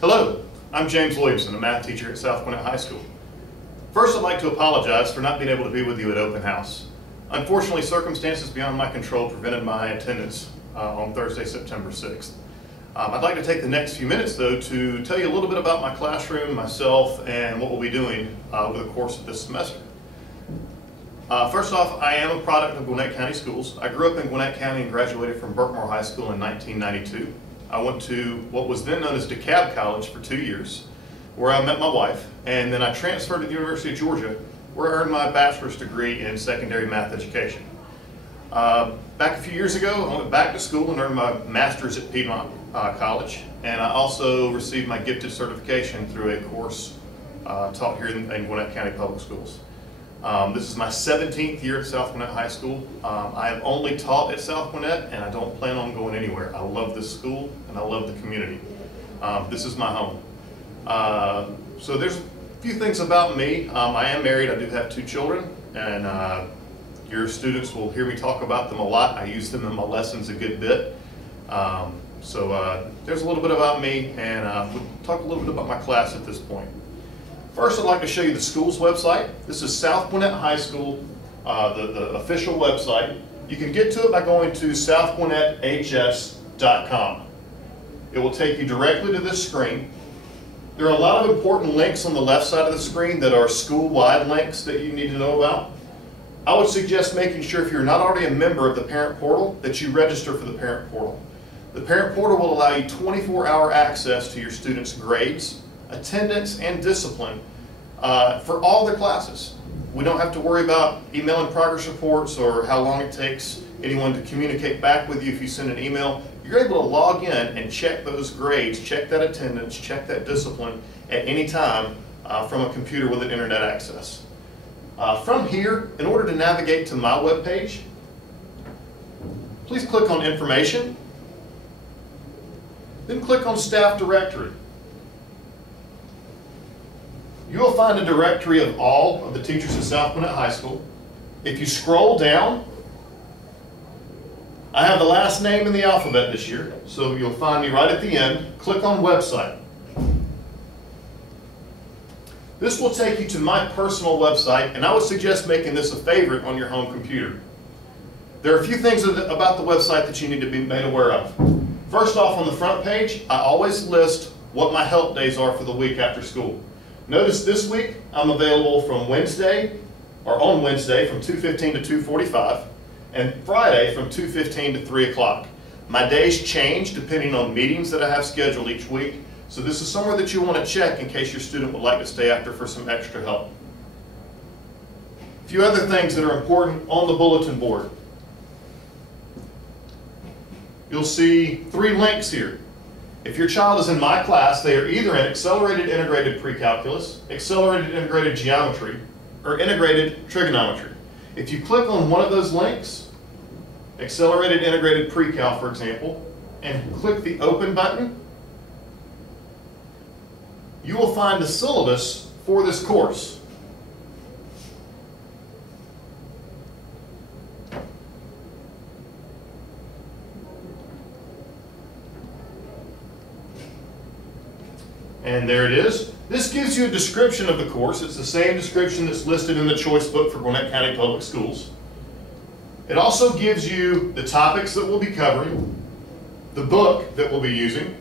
Hello, I'm James Williamson, a math teacher at South Gwinnett High School. First, I'd like to apologize for not being able to be with you at open house. Unfortunately, circumstances beyond my control prevented my attendance on Thursday, September 6th. I'd like to take the next few minutes, though, to tell you a little bit about my classroom, myself, and what we'll be doing over the course of this semester. First off, I am a product of Gwinnett County Schools. I grew up in Gwinnett County and graduated from Berkmore High School in 1992. I went to what was then known as DeKalb College for 2 years, where I met my wife, and then I transferred to the University of Georgia, where I earned my bachelor's degree in secondary math education. Back a few years ago, I went back to school and earned my master's at Piedmont College, and I also received my gifted certification through a course taught here in Gwinnett County Public Schools. This is my 17th year at South Gwinnett High School. I have only taught at South Gwinnett, and I don't plan on going anywhere. I love this school, and I love the community. This is my home. So there's a few things about me. I am married. I do have 2 children, and your students will hear me talk about them a lot. I use them in my lessons a good bit. So there's a little bit about me, and we'll talk a little bit about my class at this point. First, I'd like to show you the school's website. This is South Gwinnett High School, the official website. You can get to it by going to southgwinnetths.com. It will take you directly to this screen. There are a lot of important links on the left side of the screen that are school-wide links that you need to know about. I would suggest making sure, if you're not already a member of the parent portal, that you register for the parent portal. The parent portal will allow you 24-hour access to your students' grades, attendance, and discipline for all their classes. We don't have to worry about emailing progress reports or how long it takes anyone to communicate back with you if you send an email. You're able to log in and check those grades, check that attendance, check that discipline at any time from a computer with an internet access. From here, in order to navigate to my web page, please click on Information, then click on Staff Directory. You will find a directory of all of the teachers at South Gwinnett High School. If you scroll down, I have the last name in the alphabet this year, so you'll find me right at the end. Click on Website. This will take you to my personal website, and I would suggest making this a favorite on your home computer. There are a few things about the website that you need to be made aware of. First off, on the front page, I always list what my help days are for the week after school. Notice this week I'm available from Wednesday from 2:15 to 2:45, and Friday from 2:15 to 3 o'clock. My days change depending on meetings that I have scheduled each week, so this is somewhere that you want to check in case your student would like to stay after for some extra help. A few other things that are important on the bulletin board. You'll see 3 links here. If your child is in my class, they are either in Accelerated Integrated Pre-Calculus, Accelerated Integrated Geometry, or Integrated Trigonometry. If you click on one of those links, Accelerated Integrated Pre-Cal, for example, and click the Open button, you will find the syllabus for this course. And there it is. This gives you a description of the course. It's the same description that's listed in the choice book for Gwinnett County Public Schools. It also gives you the topics that we'll be covering, the book that we'll be using,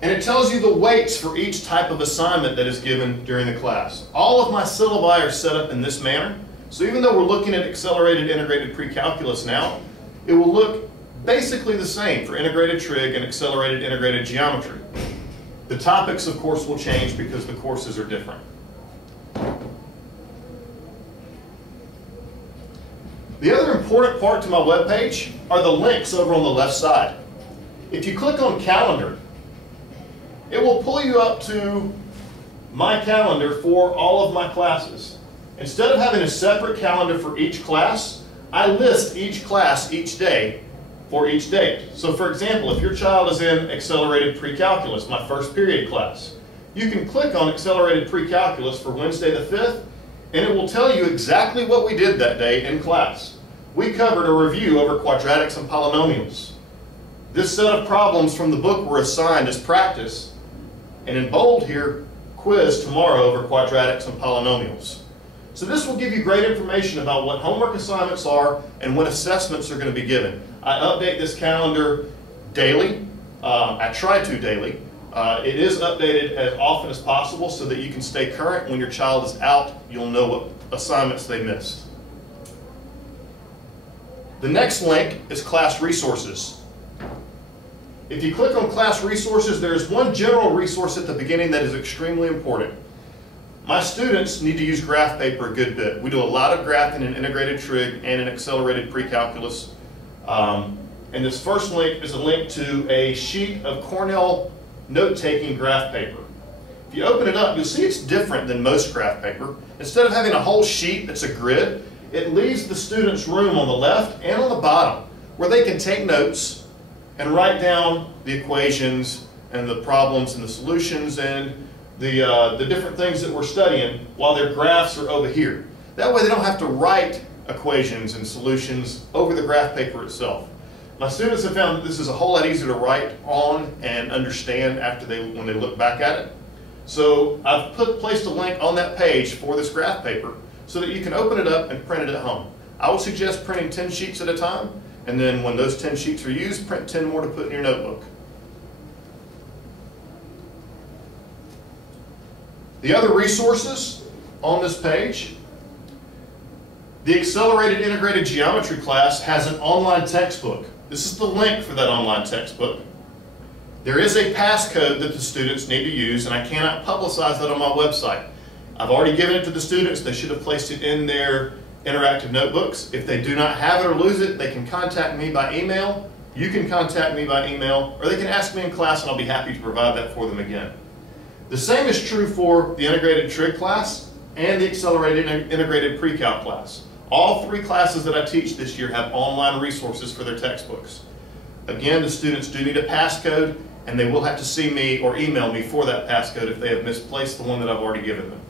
and it tells you the weights for each type of assignment that is given during the class. All of my syllabi are set up in this manner, so even though we're looking at Accelerated Integrated Pre-Calculus now, it will look basically the same for Integrated Trig and Accelerated Integrated Geometry. The topics, of course, will change because the courses are different. The other important part to my webpage are the links over on the left side. If you click on Calendar, it will pull you up to my calendar for all of my classes. Instead of having a separate calendar for each class, I list each class each day for each date. So for example, if your child is in Accelerated Pre-Calculus, my first period class, you can click on Accelerated Pre-Calculus for Wednesday the 5th, and it will tell you exactly what we did that day in class. We covered a review over quadratics and polynomials. This set of problems from the book were assigned as practice, and in bold here, quiz tomorrow over quadratics and polynomials. So this will give you great information about what homework assignments are and when assessments are going to be given. I update this calendar daily. I try to daily. It is updated as often as possible so that you can stay current. When your child is out, you'll know what assignments they missed. The next link is class resources. If you click on class resources, there's one general resource at the beginning that is extremely important. My students need to use graph paper a good bit. We do a lot of graphing in integrated trig and in accelerated pre-calculus. And this first link is a link to a sheet of Cornell note-taking graph paper. If you open it up, you'll see it's different than most graph paper. Instead of having a whole sheet that's a grid, it leaves the students room on the left and on the bottom where they can take notes and write down the equations and the problems and the solutions and the different things that we're studying while their graphs are over here. That way they don't have to write equations and solutions over the graph paper itself. My students have found that this is a whole lot easier to write on and understand when they look back at it. So I've placed a link on that page for this graph paper so that you can open it up and print it at home. I would suggest printing 10 sheets at a time, and then when those 10 sheets are used, print 10 more to put in your notebook. The other resources on this page, the Accelerated Integrated Geometry class has an online textbook. This is the link for that online textbook. There is a passcode that the students need to use, and I cannot publicize that on my website. I've already given it to the students. They should have placed it in their interactive notebooks. If they do not have it or lose it, they can contact me by email. You can contact me by email, or they can ask me in class and I'll be happy to provide that for them again. The same is true for the integrated trig class and the accelerated integrated pre-calc class. All three classes that I teach this year have online resources for their textbooks. Again, the students do need a passcode, and they will have to see me or email me for that passcode if they have misplaced the one that I've already given them.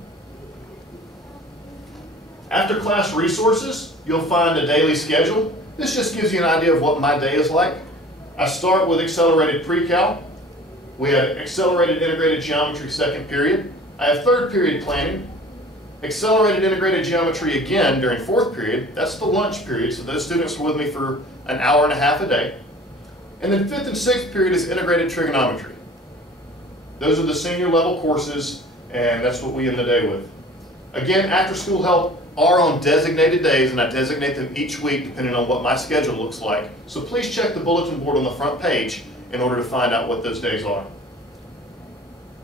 After class resources, you'll find a daily schedule. This just gives you an idea of what my day is like. I start with accelerated pre-calc. We have accelerated integrated geometry second period. I have third period planning. Accelerated integrated geometry again during fourth period. That's the lunch period, so those students are with me for an hour and a half a day. And then fifth and sixth period is integrated trigonometry. Those are the senior level courses, and that's what we end the day with. Again, after school help are on designated days, and I designate them each week depending on what my schedule looks like. So please check the bulletin board on the front page in order to find out what those days are.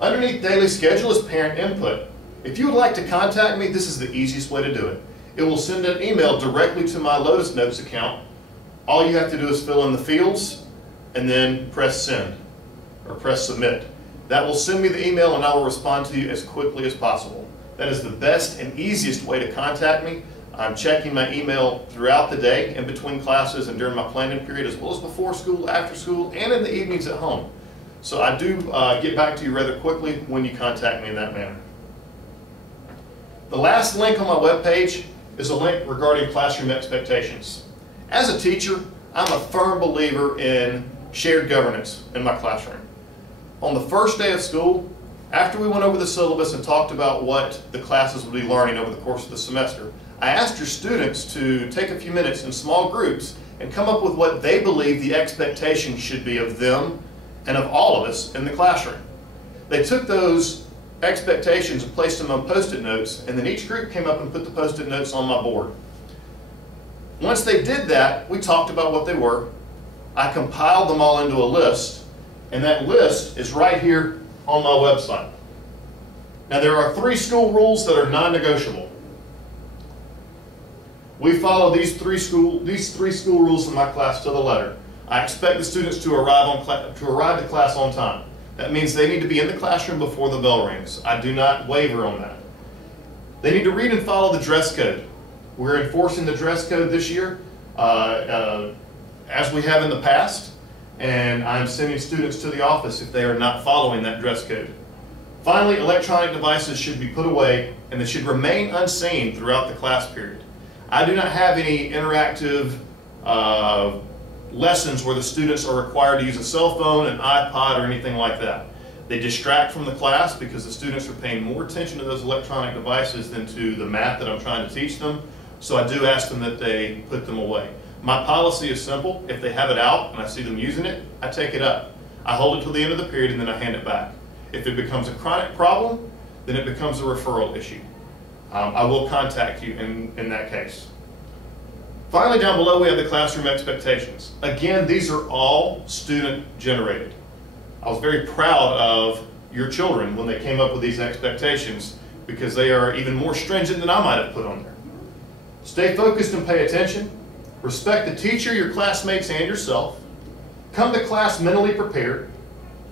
Underneath daily schedule is parent input. If you would like to contact me, this is the easiest way to do it. It will send an email directly to my Lotus Notes account. All you have to do is fill in the fields and then press send or press submit. That will send me the email and I will respond to you as quickly as possible. That is the best and easiest way to contact me. I'm checking my email throughout the day, in between classes and during my planning period, as well as before school, after school, and in the evenings at home. So I do get back to you rather quickly when you contact me in that manner. The last link on my webpage is a link regarding classroom expectations. As a teacher, I'm a firm believer in shared governance in my classroom. On the first day of school, after we went over the syllabus and talked about what the classes would be learning over the course of the semester, I asked your students to take a few minutes in small groups and come up with what they believe the expectations should be of them and of all of us in the classroom. They took those expectations and placed them on Post-it notes, and then each group came up and put the Post-it notes on my board. Once they did that, we talked about what they were. I compiled them all into a list, and that list is right here on my website. Now there are 3 school rules that are non-negotiable. We follow these three school rules in my class to the letter. I expect the students to arrive to class on time. That means they need to be in the classroom before the bell rings. I do not waver on that. They need to read and follow the dress code. We're enforcing the dress code this year, as we have in the past, and I'm sending students to the office if they are not following that dress code. Finally, electronic devices should be put away, and they should remain unseen throughout the class period. I do not have any interactive lessons where the students are required to use a cell phone, an iPod, or anything like that. They distract from the class because the students are paying more attention to those electronic devices than to the math that I'm trying to teach them. So I do ask them that they put them away. My policy is simple. If they have it out and I see them using it, I take it up. I hold it till the end of the period and then I hand it back. If it becomes a chronic problem, then it becomes a referral issue. I will contact you in that case. Finally, down below we have the classroom expectations. Again, these are all student generated. I was very proud of your children when they came up with these expectations because they are even more stringent than I might have put on there. Stay focused and pay attention. Respect the teacher, your classmates, and yourself. Come to class mentally prepared.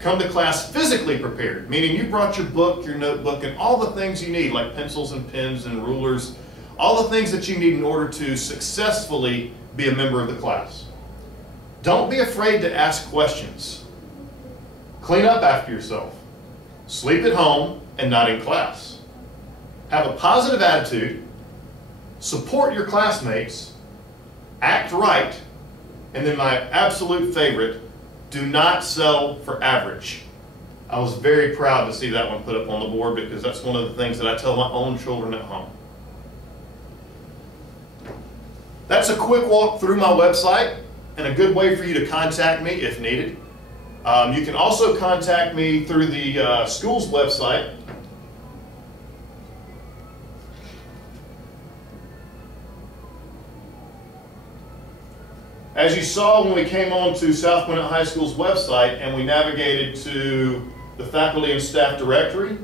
Come to class physically prepared, meaning you brought your book, your notebook, and all the things you need, like pencils and pens and rulers, all the things that you need in order to successfully be a member of the class. Don't be afraid to ask questions. Clean up after yourself. Sleep at home and not in class. Have a positive attitude. Support your classmates. Act right. And then my absolute favorite, do not settle for average. I was very proud to see that one put up on the board because that's one of the things that I tell my own children at home. That's a quick walk through my website and a good way for you to contact me if needed. You can also contact me through the school's website. As you saw when we came on to South Gwinnett High School's website and we navigated to the faculty and staff directory,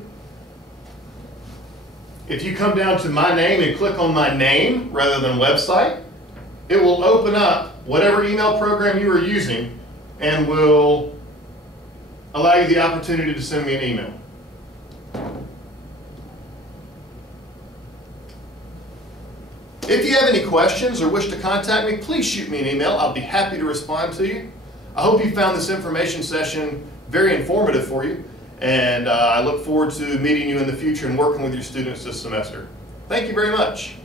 if you come down to my name and click on my name rather than website, it will open up whatever email program you are using and will allow you the opportunity to send me an email. If you have any questions or wish to contact me, please shoot me an email. I'll be happy to respond to you. I hope you found this information session very informative for you, and I look forward to meeting you in the future and working with your students this semester. Thank you very much.